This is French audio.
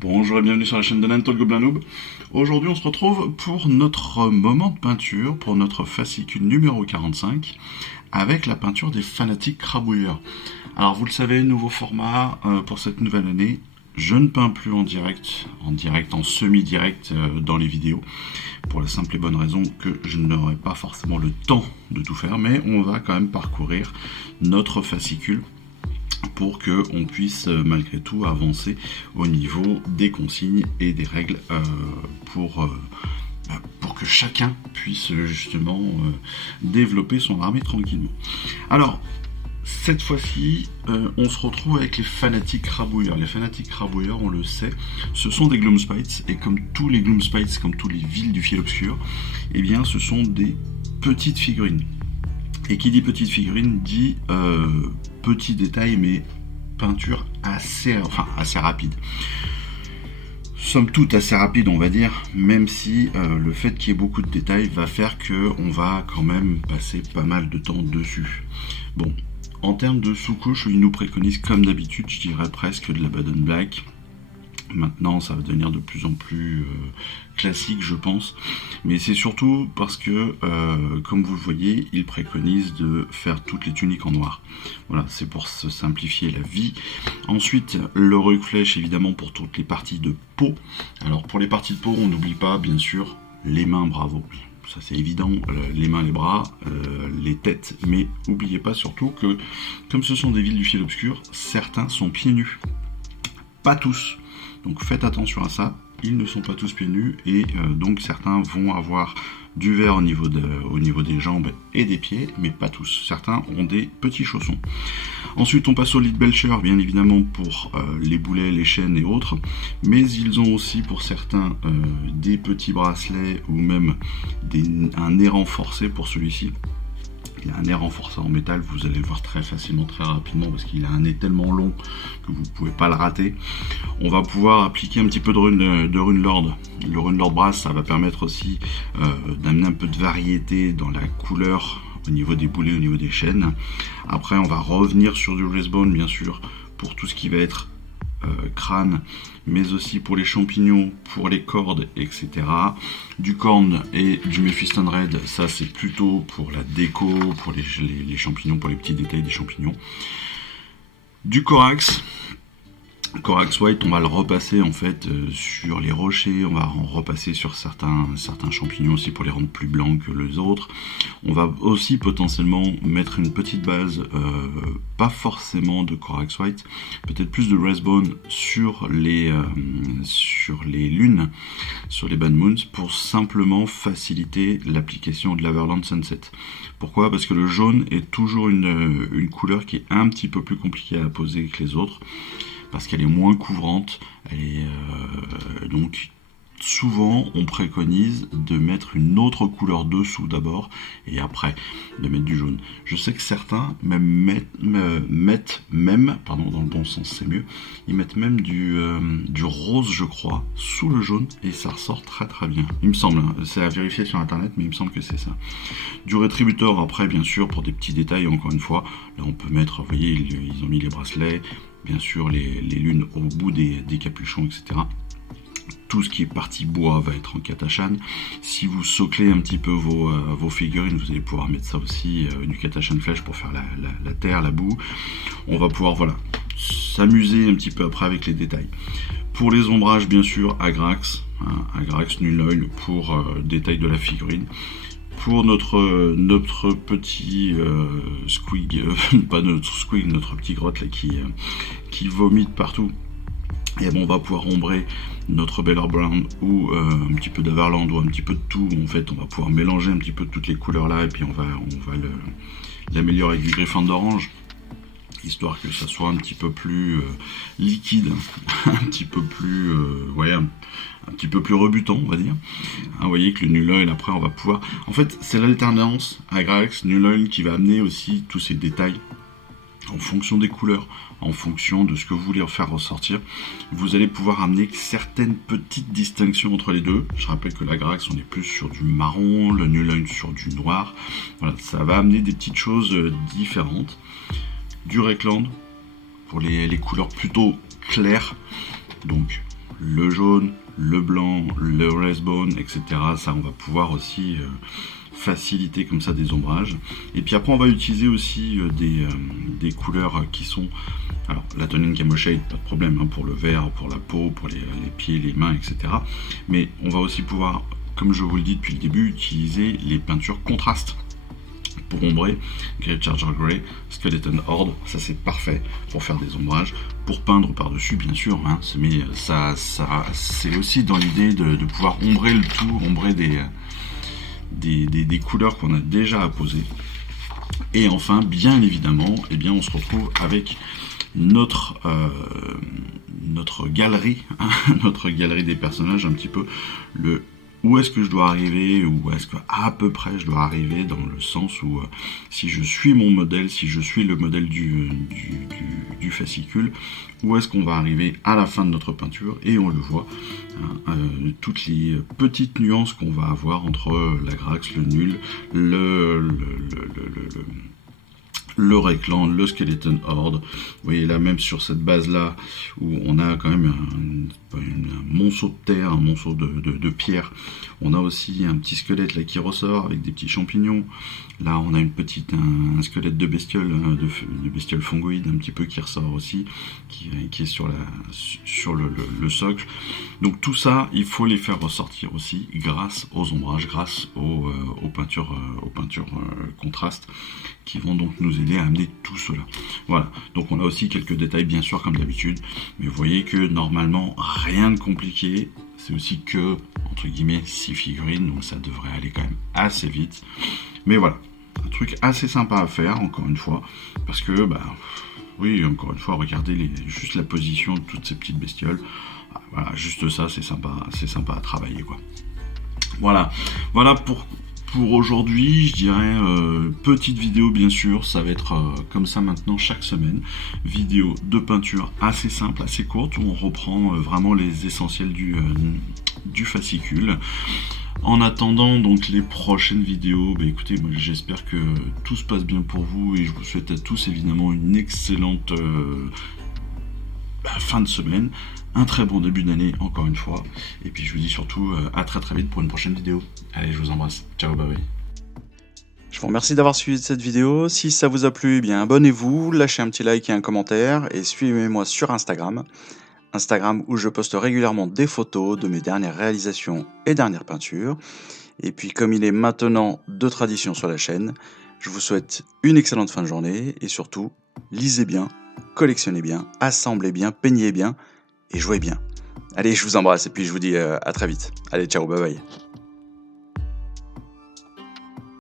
Bonjour et bienvenue sur la chaîne de Nanto le Gobelin Noob. Aujourd'hui on se retrouve pour notre moment de peinture, pour notre fascicule numéro 45, avec la peinture des fanatiques crabouilleurs. Alors vous le savez, nouveau format pour cette nouvelle année. Je ne peins plus en direct, en semi-direct dans les vidéos, pour la simple et bonne raison que je n'aurai pas forcément le temps de tout faire, mais on va quand même parcourir notre fascicule pour qu'on puisse malgré tout avancer au niveau des consignes et des règles pour que chacun puisse justement développer son armée tranquillement. Alors, cette fois-ci, on se retrouve avec les fanatiques crabouilleurs. Les fanatiques crabouilleurs, on le sait, ce sont des Gloomspites, et comme tous les Gloomspites, comme tous les villes du fiel obscur, eh bien ce sont des petites figurines. Et qui dit petite figurine dit petit détail, mais peinture assez rapide. Somme toute assez rapide, on va dire, même si le fait qu'il y ait beaucoup de détails va faire qu'on va quand même passer pas mal de temps dessus. Bon, en termes de sous-couche, il nous préconise comme d'habitude, je dirais presque de la Baden Black. Maintenant, ça va devenir de plus en plus classique, je pense. Mais c'est surtout parce que, comme vous le voyez, il préconise de faire toutes les tuniques en noir. Voilà, c'est pour se simplifier la vie. Ensuite, le rugue-flèche, évidemment, pour toutes les parties de peau. Alors, pour les parties de peau, on n'oublie pas, bien sûr, les mains, bravo. Ça, c'est évident, les mains, les bras, les têtes. Mais n'oubliez pas surtout que, comme ce sont des villes du fiel obscur, certains sont pieds nus. Pas tous. Donc faites attention à ça, ils ne sont pas tous pieds nus et donc certains vont avoir du vert au niveau des jambes et des pieds, mais pas tous. Certains ont des petits chaussons. Ensuite on passe au lead belcher, bien évidemment pour les boulets, les chaînes et autres, mais ils ont aussi pour certains des petits bracelets ou même un nez renforcé pour celui-ci. Il a un nez renforcé en métal, vous allez le voir très facilement, très rapidement, parce qu'il a un nez tellement long que vous ne pouvez pas le rater. On va pouvoir appliquer un petit peu de rune lord. Le rune lord brass, ça va permettre aussi d'amener un peu de variété dans la couleur au niveau des boulets, au niveau des chaînes. Après, on va revenir sur du Wraithbone, bien sûr, pour tout ce qui va être crâne, mais aussi pour les champignons, pour les cordes, etc. Du corn et du Mephiston Red, ça c'est plutôt pour la déco, pour les champignons, pour les petits détails des champignons. Du Corax White, on va le repasser en fait sur les rochers, on va en repasser sur certains champignons aussi pour les rendre plus blancs que les autres. On va aussi potentiellement mettre une petite base, pas forcément de Corax White, peut-être plus de Wraithbone sur les lunes, sur les Bad Moons, pour simplement faciliter l'application de l'Averland Sunset. Pourquoi ? Parce que le jaune est toujours une couleur qui est un petit peu plus compliquée à poser que les autres, parce qu'elle est moins couvrante, donc souvent on préconise de mettre une autre couleur dessous d'abord et après de mettre du jaune. Je sais que certains mettent même, pardon, dans le bon sens c'est mieux, ils mettent même du rose je crois sous le jaune et ça ressort très très bien. Il me semble, hein, c'est à vérifier sur internet mais il me semble que c'est ça. Du rétributeur après bien sûr pour des petits détails encore une fois, là on peut mettre, vous voyez ils ont mis les bracelets, bien sûr les lunes au bout des capuchons, etc. Tout ce qui est partie bois va être en Katachan. Si vous soclez un petit peu vos figurines, vous allez pouvoir mettre ça aussi, du Katachan flèche pour faire la terre, la boue. On va pouvoir voilà, s'amuser un petit peu après avec les détails. Pour les ombrages, bien sûr, Agrax, hein, Agrax Null Oil pour détail de la figurine. Pour notre petit squig, pas notre squig, notre petit grotte là, qui vomite partout, et bon, on va pouvoir ombrer notre Baylor Brown ou un petit peu d'Averland ou un petit peu de tout. En fait, on va pouvoir mélanger un petit peu toutes les couleurs là et puis on va l'améliorer avec du Griffon d'orange, histoire que ça soit un petit peu plus liquide, un petit peu plus un petit peu plus rebutant, on va dire. Hein, vous voyez que le Null Oil, après, on va pouvoir... En fait, c'est l'alternance Agrax, Null Oil qui va amener aussi tous ces détails en fonction des couleurs, en fonction de ce que vous voulez faire ressortir. Vous allez pouvoir amener certaines petites distinctions entre les deux. Je rappelle que l'Agrax, on est plus sur du marron, le Null Oil sur du noir. Voilà, ça va amener des petites choses différentes. Du Reikland, pour les couleurs plutôt claires. Donc, le jaune, le blanc, le race bone, etc. Ça, on va pouvoir aussi faciliter comme ça des ombrages. Et puis après, on va utiliser aussi des couleurs qui sont... Alors, la toning camo shade, pas de problème, hein, pour le vert, pour la peau, pour les pieds, les mains, etc. Mais on va aussi pouvoir, comme je vous le dis depuis le début, utiliser les peintures contrastes pour ombrer. Grey Charger Grey, Skeleton Horde, ça c'est parfait pour faire des ombrages, pour peindre par-dessus bien sûr, hein, mais ça c'est aussi dans l'idée de pouvoir ombrer le tout, ombrer des couleurs qu'on a déjà apposées. Et enfin, bien évidemment, eh bien, on se retrouve avec notre galerie, hein, notre galerie des personnages, un petit peu le où est-ce que je dois arriver, où est-ce qu'à peu près je dois arriver, dans le sens où si je suis mon modèle, si je suis le modèle du fascicule, où est-ce qu'on va arriver à la fin de notre peinture, et on le voit, hein, toutes les petites nuances qu'on va avoir entre la Grax, le nul, le Réclan, le Skeleton Horde. Vous voyez là, même sur cette base là, où on a quand même un monceau de terre, un monceau de pierre, on a aussi un petit squelette là qui ressort avec des petits champignons. Là on a un squelette de bestiole, de bestiole fongoïde un petit peu qui ressort aussi, qui est sur le socle. Donc tout ça, il faut les faire ressortir aussi grâce aux ombrages, grâce aux peintures contrastes, qui vont donc nous aider à amener tout cela. Voilà, donc on a aussi quelques détails bien sûr comme d'habitude, mais vous voyez que normalement rien de compliqué, c'est aussi que entre guillemets 6 figurines, donc ça devrait aller quand même assez vite. Mais voilà, un truc assez sympa à faire encore une fois, parce que oui, encore une fois, regardez juste la position de toutes ces petites bestioles. Voilà, juste ça, c'est sympa à travailler quoi. Voilà pour aujourd'hui, je dirais petite vidéo bien sûr, ça va être comme ça maintenant chaque semaine, vidéo de peinture assez simple, assez courte, où on reprend vraiment les essentiels du fascicule. En attendant donc les prochaines vidéos, écoutez, moi j'espère que tout se passe bien pour vous, et je vous souhaite à tous évidemment une excellente fin de semaine, un très bon début d'année encore une fois, et puis je vous dis surtout à très vite pour une prochaine vidéo. Allez, je vous embrasse, ciao, bye bye. Je vous remercie d'avoir suivi cette vidéo. Si ça vous a plu, abonnez-vous, lâchez un petit like et un commentaire, et suivez-moi sur Instagram où je poste régulièrement des photos de mes dernières réalisations et dernières peintures. Et puis comme il est maintenant de tradition sur la chaîne, je vous souhaite une excellente fin de journée, et surtout, lisez bien, collectionnez bien, assemblez bien, peignez bien et jouez bien. Allez, je vous embrasse et puis je vous dis à très vite. Allez, ciao, bye bye.